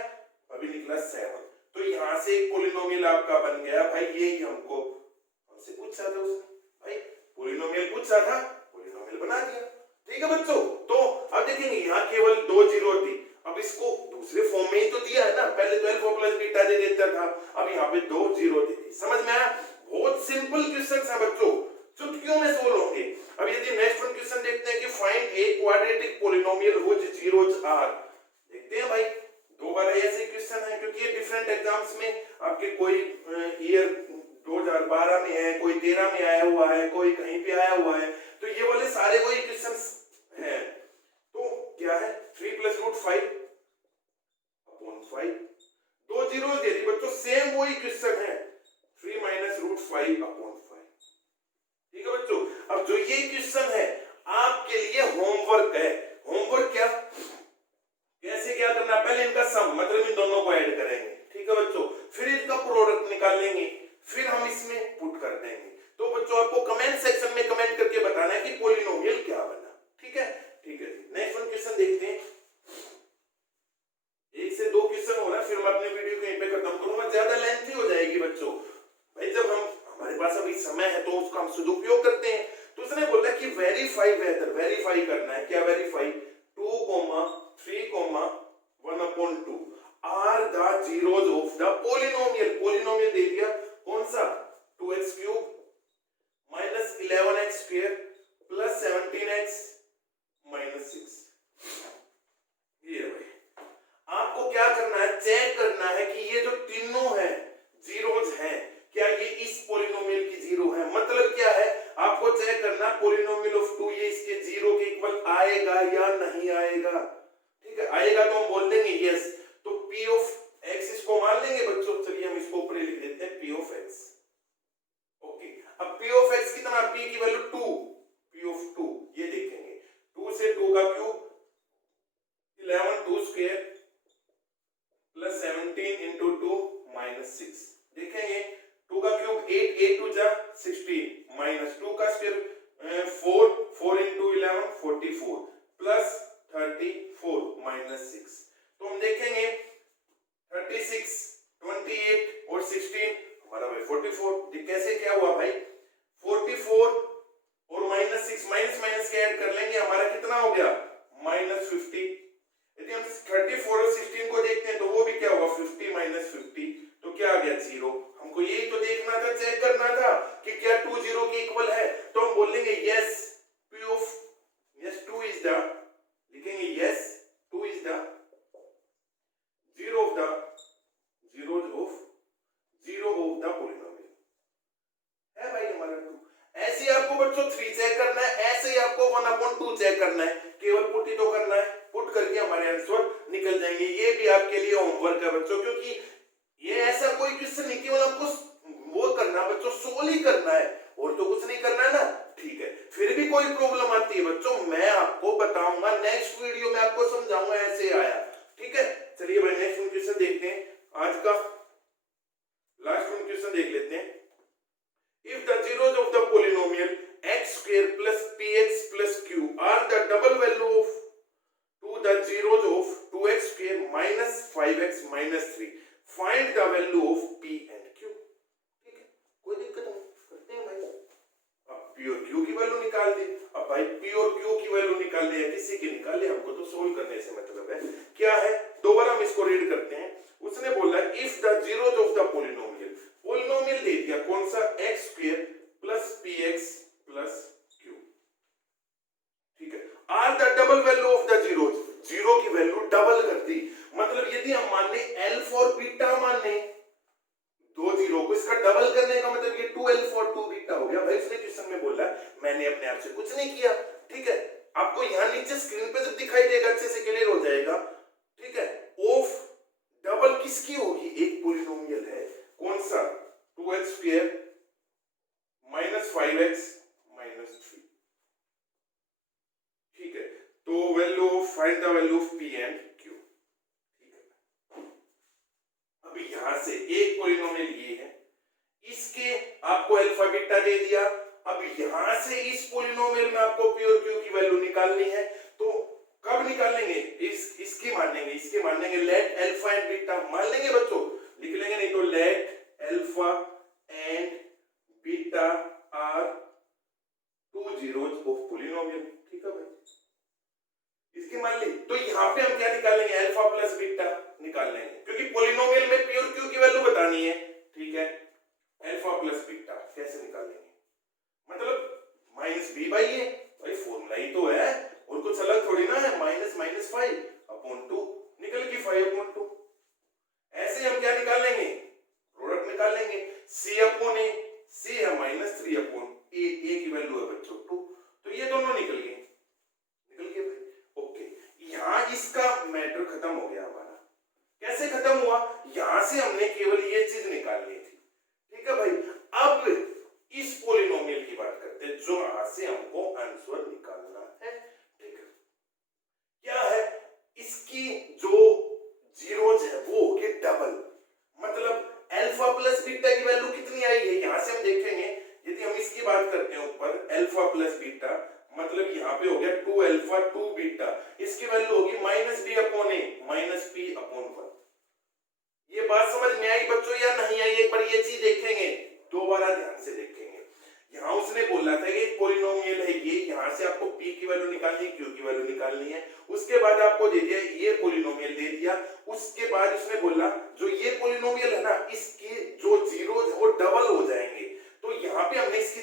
अभी निकला 7। तो यहाँ से एक पोलिनोमियल आपका बन गया भाई। यही हमसे पूछा था उसने, भाई पोलिनोमियल पूछा था, पोलिनोमियल बना दिया, ठीक है बच्चों। तो अब देखेंगे यहाँ केवल 2 जीरो थी, अब इसको दूसरे फॉर्म में ही तो दिया है ना, पहले तो अल्फा प्लस बीटा दे देता था, अब यहाँ पे 2 जीरो दे दी। समझ में आया? बहुत सिंपल क्वेश्चन है बच्चों, चुटकियों में सोल्व होंगे। अब यदि नेक्स्ट वन क्वेश्चन देखते हैं कि find a quadratic polynomial which zeros are, देखते हैं भाई। दोबारा ऐसे क्वेश्चन है, क्योंकि ये डिफरेंट एग्जाम्स में आपके कोई ईयर 2012 में है, कोई 13 में आया हुआ है, कोई कहीं पे आया हुआ है, तो ये वाले सारे कोई क्वेश्चंस हैं। तो क्या है, 3 प्लस रूट 5 अपॉन 5, 2 जीरो दे दी बच्चों, सेम वही क्वेश्चन है, 3 माइनस रूट 5 अपॉन 5, ठीक है बच्चों। अब जो ये क्वेश्चन है आपके लिए होमवर्क है। होमवर्क क्या, कैसे क्या करना, पहले इनका सम मतलब इन दोनों को ऐड करेंगे, ठीक है बच्चों, फिर इनका प्रोडक्ट निकालेंगे, फिर हम इसमें पुट कर देंगे। तो बच्चों आपको कमेंट सेक्शन में कमेंट करके बताना है कि पॉलिनोमियल क्या बना, ठीक है, ठीक है। नेक्स्ट वन क्वेश्चन देखते हैं, 1 से 2 क्वेश्चन हो रहा है, फिर मैं अपनी वीडियो को यहीं पे खत्म करूंगा, ज्यादा लेंथी हो जाएगी बच्चों। भाई जब हमारे पास अभी समय है तो उसका हम सदुपयोग करते हैं। तो उसने बोला कि वेरीफाई, बेहतर वेरीफाई करना है, क्या verify, 2, 3, 1/2 are the zeros of the polynomial. Polynomial दे दिया कौन सा, 2x³ minus 11x² plus 17x minus 6। ये भाई आपको क्या करना है, चेक करना है कि ये जो तीनों है जीरोज हैं, क्या ये इस पोलिनोमियल की जीरो है। मतलब क्या है, आपको चेक करना पोलिनोमियल ऑफ 2 ये इसके जीरो के इक्वल आएगा या नहीं आएगा, ठीक है। आएगा तो हम बोल देंगे यस, तो p ऑफ x इसको मान लेंगे बच्चों। चलिए हम इसको ऊपर लिख देते हैं, p ऑफ x, ओके। अब p ऑफ x कितना, p की वैल्यू 2, p ऑफ 2 ये देखेंगे, 2 से 2 का cube 11, 2 square plus 17 into 2 minus 6, देखेंगे 2 का क्यूब 8, 8 2 जा 16 माइनस 2 का स्क्वायर 4, 4 इंटू 11 44 प्लस 34 माइनस 6। तो हम देखेंगे 36, 28 और 16 हमारा भाई 44। कैसे क्या हुआ भाई, 44 और माइनस 6 माइनस माइनस के ऐड कर लेंगे, हमारा कितना हो गया -50। यदि हम 34 और 16 को देखते हैं तो वो भी क्या हुआ 50 - 50, तो क्या आ गया 0। हमको यही तो देखना था, चेक करना था कि क्या 2 0 के इक्वल है। तो हम बोलेंगे yes p of yes 2 is the, लिखेंगे yes 2 is the zero of the polynomial है भाई हमारा 2। ऐसे ही आपको बच्चों 3 चेक करना है, ऐसे ही आपको 1/2 चेक करना है, केवल पुट ही तो करना है, पुट करके हमारे आंसर निकल जाएंगे। ये भी आपके लिए होमवर्क है बच्चों, क्योंकि ये ऐसा कोई क्वेश्चन नहीं, केवल आपको वो करना बच्चों, सोल्व ही करना है और तो कुछ नहीं करना है ना, ठीक है। फिर भी कोई प्रॉब्लम आती है बच्चों, मैं आपको बताऊंगा, नेक्स्ट वीडियो में आपको समझाऊंगा ऐसे आया, ठीक है। चलिए भाई नेक्स्ट क्वेश्चन देखते हैं, आज का लास्ट क्वेश्चन देख लेते हैं। If the zeros of the polynomial x square plus px plus q are the double value of to the zeros of 2x square minus 5x minus 3, find the value of p and q। ठीक है, कोई दिक्कत नहीं, करते हैं भाई। अब p और q की वैल्यू निकाल दी। अब भाई p और q की वैल्यू निकाल दी है, किसी की निकाली, हमको तो सोल्व करने से मतलब है। क्या है, दोबारा हम इसको रीड करते हैं। उसने बोला if the zeros of the polynomial, polynomial दे दिया कौन सा, x square plus px plus q, ठीक है। Are the double value of the zeros, zero की वैल्यू डबल कर दी, मतलब यदि हम मान ले अल्फा और बीटा मान ले, दो जीरो को इसका डबल करने का मतलब ये 2 अल्फा और 2 बीटा हो गया। भाई इसने क्वेश्चन में बोला, मैंने अपने आप से कुछ नहीं किया, ठीक है। आपको यहां नीचे स्क्रीन पे जब दिखाई देगा अच्छे से क्लियर हो जाएगा, ठीक है। ऑफ डबल किसकी होगी, एक पोलिनोमियल है, कौन सा, 2x square minus 5x minus 3, ठीक है। तो value find the value of p and q, ठीक है। अभी यहां से एक पोलिनोमियल ये है, इसके आपको अल्फा बीटा दे दिया। अब यहां से इस पोलिनोमियल में आपको p और q की वैल्यू निकालनी है, तो कब निकालेंगे, इसकी मान लेंगे, इसके मान लेंगे, लेट अल्फा एंड बीटा मान लेंगे बच्चों, लिख लेंगे, नहीं तो let alpha and beta are 2 zeros of polynomial, ठीक है भाई। इसकी मान ली, तो यहां पे हम क्या निकालेंगे, अल्फा प्लस बीटा निकाल लेंगे, क्योंकि पोलिनोमियल में p और q की वैल्यू बतानी है, ठीक है। अल्फा प्लस बीटा कैसे निकालेंगे, मतलब -b/a, भाई फॉर्मूला ही तो है, और कुछ अलग थोड़ी ना है, -5/2 निकल गई 5/2। ऐसे हम क्या निकालेंगे, प्रोडक्ट निकाल लेंगे, c/a, c है -3/a, a की वैल्यू है बच्चों 2, तो ये दोनों निकल गए भाई, ओके। यहां इसका मैटर खत्म हो गया हमारा। कैसे खत्म हुआ, यहां से हमने केवल ये चीज निकाल ली थी, ठीक है भाई। अब इस पोलिनोमियल की बात करते हैं, जो यहां से हमको आंसर निकालना है, ठीक है। क्या है, इसकी जो जीरोज है वो होगी डबल, मतलब अल्फा प्लस बीटा की वैल्यू कितनी आई है, यहां से हम देखेंगे। यदि हम इसकी बात करते हैं ऊपर अल्फा प्लस बीटा, मतलब यहां पे हो गया 2 अल्फा 2 बीटा, इसकी वैल्यू होगी -b/a -p/1। ये बात समझ में आई बच्चों या नहीं आई, एक बार ये चीज देखेंगे, दोबारा ध्यान से देखेंगे। यहां उसने बोला था कि एक पॉलिनोमियल है ये, यहां से आपको p की वैल्यू निकालनी है, q की वैल्यू निकालनी है, उसके बाद आपको दे दिया ये पॉलिनोमियल दे दिया, उसके बाद उसने बोला जो ये पॉलिनोमियल है ना, इसके जो जीरोज वो डबल हो जाएंगे। तो यहाँ पे हमने इसकी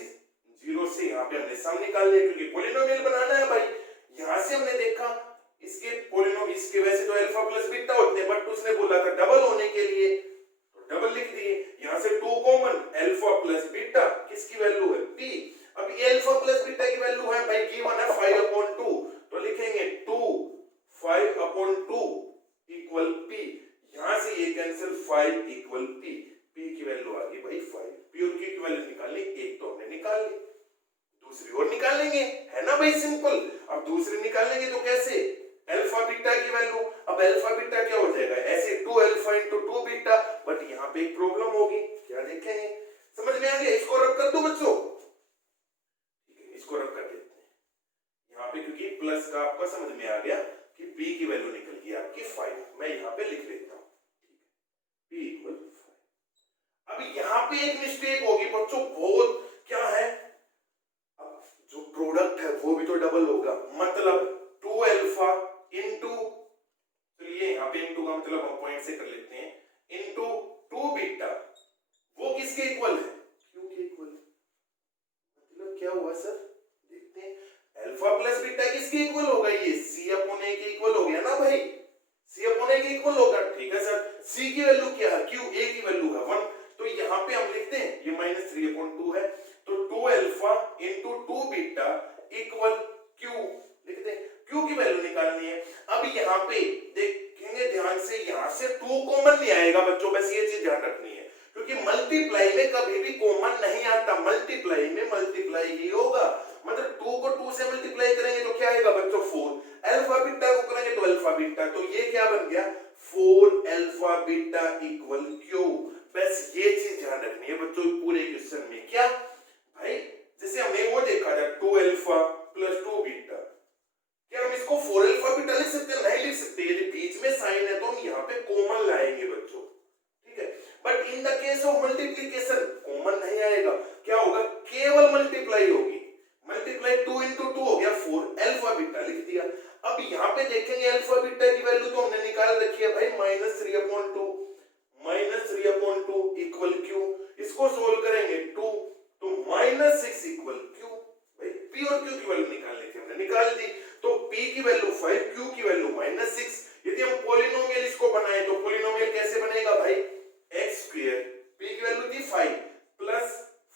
जीरो से यहाँ पे हमने सम निकाल लिया, क्योंकि पॉलिनोमियल बनाना है भाई। यहां से हमने देखा इसके पॉलिनोमियल, इसके वैसे तो अल्फा प्लस बीटा होते हैं, बट उसने बोला था डबल होने के लिए, तो डबल लिख दिए। यहां से 2 कॉमन, अल्फा प्लस बीटा किसकी वैल्यू है, p। अब ये अल्फा प्लस बीटा की वैल्यू है भाई, गिवन है 5/2, तो लिखेंगे 2 5/2 इक्वल p। यहां से ये कैंसिल, 5 इक्वल p, p की वैल्यू आ गई भाई 5। p और q की वैल्यू निकालनी, एक तो हमने निकाल ली, दूसरी और निकालेंगे, है ना भाई, सिंपल। अब दूसरी निकालेंगे तो कैसे, अल्फा बीटा की वैल्यू। अब अल्फा बीटा क्या हो जाएगा, ऐसे 2 अल्फा इंटू 2 बीटा, बट यहाँ पे एक प्रॉब्लम होगी, क्या देखेंगे, समझ में आ गया। इसको रब कर दो बच्चों, ठीक है, इसको रब कर देते हैं यहाँ पे, क्योंकि प्लस का आपका समझ में आ गया कि p की वैल्यू निकल गई आपकी 5। मैं यहाँ पे लिख लेता हूँ, ठीक है, p इक्वल 5। अब यहाँ पे एक मिस्टेक होगी बच्चों, बहुत, क्या है, जो प्रोडक्ट है वो भी तो डबल होगा, मतलब 2 से कर लेते हैं, इनटू 2 बीटा, वो किसके इक्वल है, क्यू के इक्वल है। मतलब क्या हुआ सर, देखते हैं, अल्फा प्लस बीटा किसके इक्वल होगा, ये सी अपॉन ए के इक्वल हो गया ना भाई, सी अपॉन ए के इक्वल होगा, ठीक है सर। सी की वैल्यू क्या है, क्यू, ए की वैल्यू है 1, तो यहाँ पे हम लिखते हैं ये -3/2 है, तो 2 alpha into 2 beta equal Q, लिखते हैं, क्यू की वैल्यू निकालनी है। अब यहाँ पे देखेंगे ध्यान से, यहाँ से 2 कॉमन नहीं आएगा बच्चों, बस ये चीज ध्यान रखनी है, क्योंकि मल्टीप्लाई में कभी भी कॉमन नहीं आता, मल्टीप्लाई में मल्टीप्लाई ही होगा, मतलब 2 को 2 से मल्टीप्लाई करेंगे तो क्या आएगा बच्चों 4, अल्फा बीटा को करेंगे तो अल्फा बीटा, तो ये क्या बन गया 4 अल्फा बीटा इक्वल क्यू। बस ये चीज ध्यान रखनी है बच्चों पूरे क्वेश्चन में, क्या भाई, जैसे हमने वो देखा था 2 अल्फा प्लस 2 बीटा, क्या हम इसको 4 अल्फा बीटा लिख सकते हैं, नहीं लिख सकते, यदि बीच में साइन है तो हम यहाँ पे कॉमन लाएंगे बच्चों, ठीक है। But in the case of multiplication common नहीं आएगा, क्या होगा, केवल मल्टीप्लाई होगी, मल्टीप्लाई 2 इंटू 2 हो गया 4 अल्फा बीटा, लिख दिया। अब यहाँ पे देखेंगे अल्फा बीटा की वैल्यू तो हमने निकाल रखी है भाई -3/2 इक्वल क्यू, इसको सोल्व करेंगे 2 तो -6 इक्वल क्यू, भाई पी और क्यू की वैल्यू निकालनी थी, हमने निकाल दी, तो पी की वैल्यू 5, क्यू की वैल्यू -6। यदि हम पॉलिनोमियल इसको बनाए तो पॉलिनोमियल कैसे बनेगा भाई, x², पी की वैल्यू थी 5 प्लस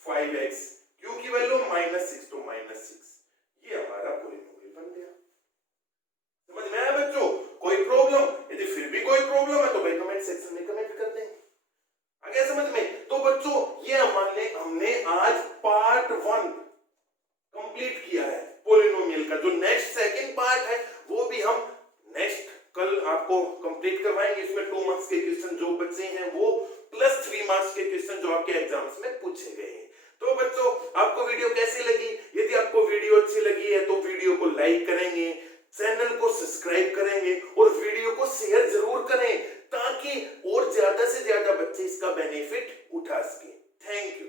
5x, क्यू की वैल्यू -6 तो -6, ये हमारा पॉलिनोमियल बन गया। समझ में आया बच्चों, कोई प्रॉब्लम, यदि फिर भी कोई प्रॉब्लम है तो भाई कमेंट सेक्शन में कमेंट कर देंगे, आ गया समझ में। तो बच्चों ये हमने आज पार्ट 1 कंप्लीट किया है पॉलिनोमियल का, जो नेक्स्ट सेकंड पार्ट है वो भी हम नेक्स्ट कल आपको कंप्लीट करवाएंगे, इसमें 2 मार्क्स के क्वेश्चन जो बचे हैं वो प्लस 3 मार्क्स के क्वेश्चन जो आपके एग्जाम्स में पूछे गए हैं। तो बच्चों आपको वीडियो कैसी लगी, यदि आपको वीडियो अच्छी लगी है तो वीडियो को लाइक करेंगे, चैनल को सब्सक्राइब करेंगे और वीडियो को शेयर जरूर करें, ताकि और ज्यादा से ज्यादा बच्चे इसका बेनिफिट उठा सकें। Thank you.